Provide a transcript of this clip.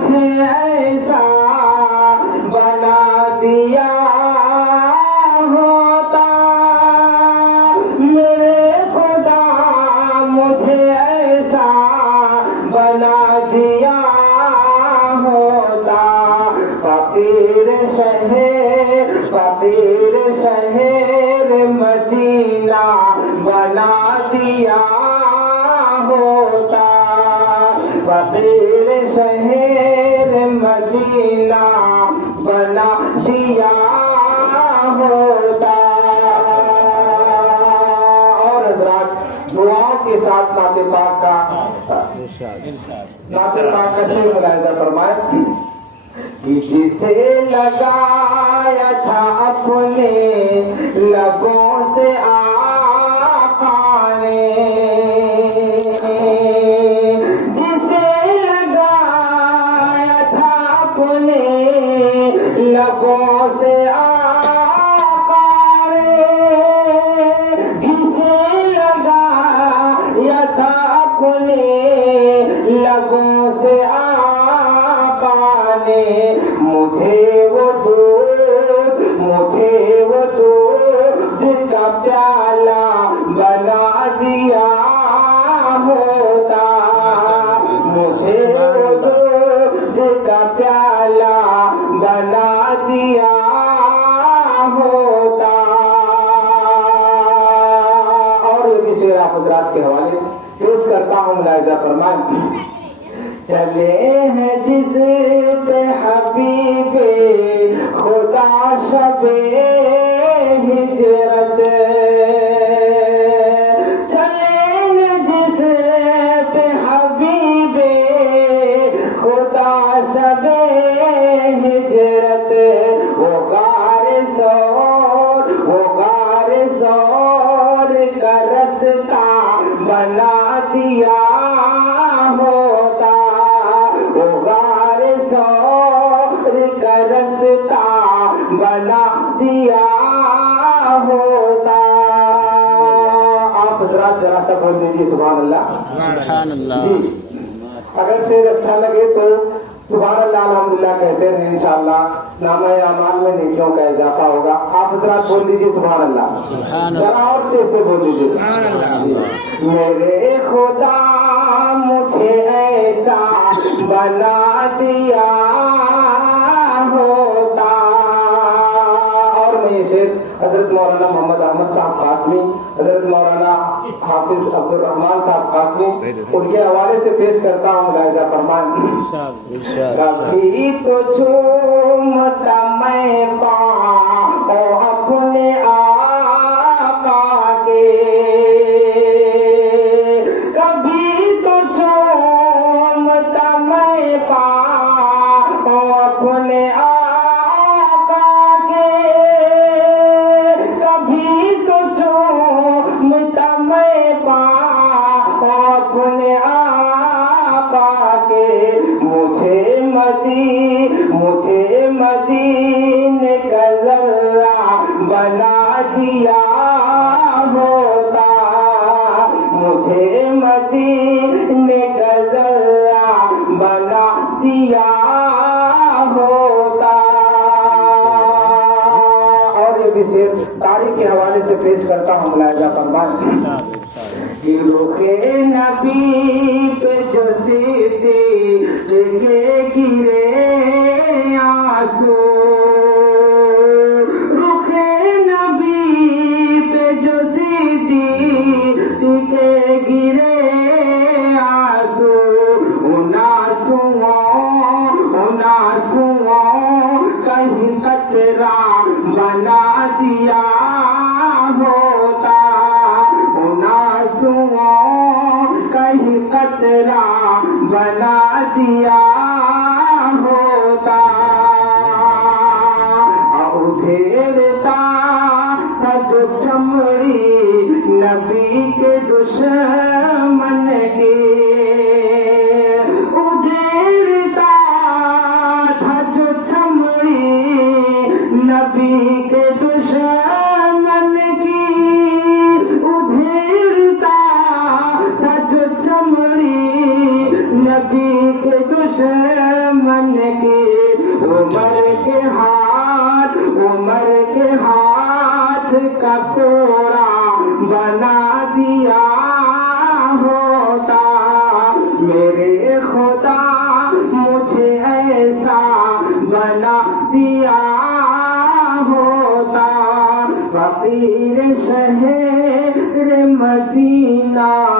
मुझे ऐसा बना दिया होता, मेरे खुदा मुझे ऐसा बना दिया होता। फकीर शहर मदीना बना दिया होता, फकीर शहर मदीना बना दिया होता। और हज़रात दुआओं के साथ नाते पाक का शेर मुलाहिज़ा फरमाए कि जिसे लगाया था अपने लबों से आका ने, जिसे लगाया था अपने लबों से आका ने, जिसे लगाया था अपने लबों से मुझे वो दूध का प्याला बना दिया होता, मुझे वो दूध का प्याला बना दिया होता। और ये भी शेर आप हज़रात के हवाले पेश करता हूँ, मुलाहिज़ा फरमाएं। चले हैं जिस पे हबीबे खुदा शबे हिजरत, चलेंगे जिस पे हबीबे खुदा शबे हिजरत, वो गार सौर का रास्ता बना दिया होता, का रास्ता बना दिया होता। आप हज़रात जरा सा बोल दीजिए सुभान अल्लाह। सुभान अल्लाह जी, अगर शेर अच्छा लगे तो सुभान अल्लाह अल्हम्दुलिल्लाह कहते रहे, इंशाअल्लाह नामे अमाल में नेकियों का इजाफा होगा। आप हज़रात बोल दीजिए सुभान अल्लाह, जरा और तेज से बोल दीजिए। मेरे खुदा मुझे ऐसा बना दिया होता। और मैं ये शेर हजरत मौलाना मोहम्मद अहमद साहब कासमी, हजरत मौलाना हाफिज अब्दुल रहमान साहब कासमी, उनके हवाले से पेश करता हूँ, मुलाहिज़ा फरमाएं। कभी तो झूमता मैं पाऊं अपने आका के, कभी तो झूमता मैं पाऊं अपने आका के, कभी तो झूमता मैं पाऊं अपने आका के। मुझे मदीने का ज़र्रा बना दिया होता, मुझे मदीने का ज़र्रा बना दिया होता। और ये भी शेर तारीख के हवाले से पेश करता हूँ, मुलाहिज़ा फरमाएं। रुखे नबी पे जो सिद्दीक़ गिरे आंसू, रुखे नबी पे जो सिद्दीक़ गिरे आंसू, उन आंसुओं कहीं कतरा बना दिया होता, उन आंसुओं कहीं कतरा बना दिया होता। उधेरता था जो चमड़ी नबी के दुश्मन की, उधेरता था जो चमड़ी नबी के दुश्मन की, उधेरता था जो चमड़ी नबी के दुश्मन कोरा बना दिया होता, मेरे खुदा मुझे ऐसा बना दिया होता। फकीर शहर मदीना